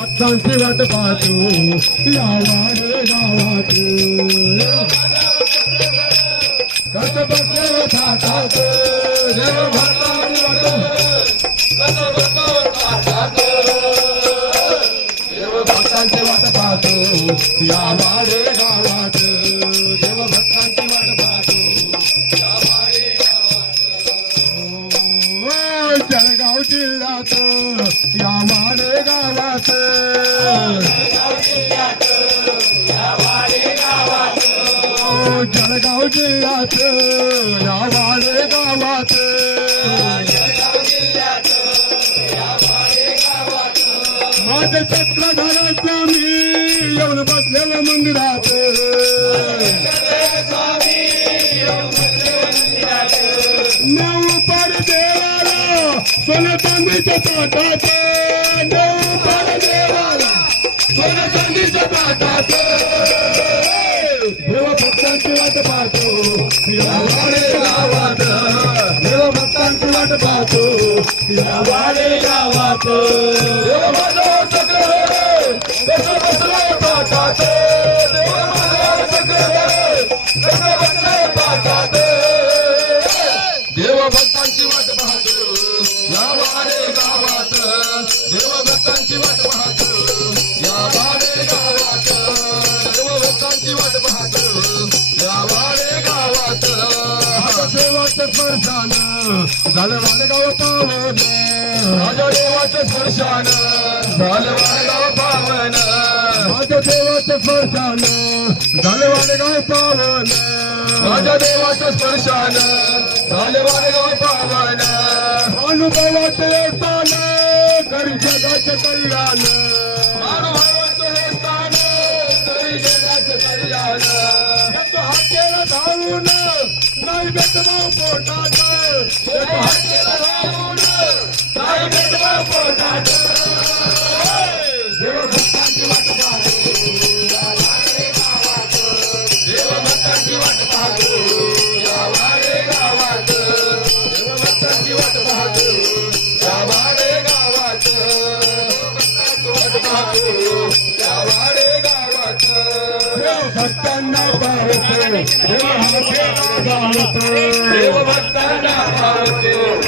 भक्तांची वाट पाहतो या वाडे गावात कस बसले थाटात देव भक्तांची वाट देव भक्तांची वाट पाहतो या वाडे गावात देव भक्तांची वाट पाहतो या वाडे गावात जळगाव जिल्ह्यात या वाडे गावात जळगाव जिल्ह्यात या वाडे गावात माझे चक्रधर स्वामी येऊन बसलेलं मंदिरात नऊ पर देवाला सोनं चांदीच्या ताटात नऊ पर देवाला सोनं चांदीच्या ताटात देव भक्तांची वाट पाहतो या वाडे गावात देव भक्तांची वाट पाहतो या वाडे गावात देव माझा चक्रधर कसं बसलं ताटात देव माझा चक्रधर कसं बसलं ताटात देव भक्तांची वाट पाहतो या वाडे गावात देव भक्तांची वाट पाहतो या वाडे गावात देव भक्तांची वाट पाहतो या वाडे गावात देवाच्या स्पर्शानं झालं वाडगाव पावन माझ्या देवाच्या स्पर्शानं झालं वाडगाव पावन माझ्या देवाच्या स्पर्शानं झालं वाडगाव पावन माझ्या देवाच्या स्पर्शानं झालं वाडगाव पावन अनुभवाचं हे स्थान करी जगाचं कल्याण अनुभवाचं हे स्थान करी जगाचं कल्याण हाकेला धावून नाही भेटभाव पोटात हाकेला धावून नाही भेटभाव पोटात देव भक्तांची वाट पाहतो या वाडे गावात देव भक्तांची वाट पाहतो या वाडे गावात देव भक्तांची वाट पाहतो या वाडे गावात भक्तांची वाट पाहतो या वाडे गावात देव भक्तांना पाहतो देव भक्तांना पाहतो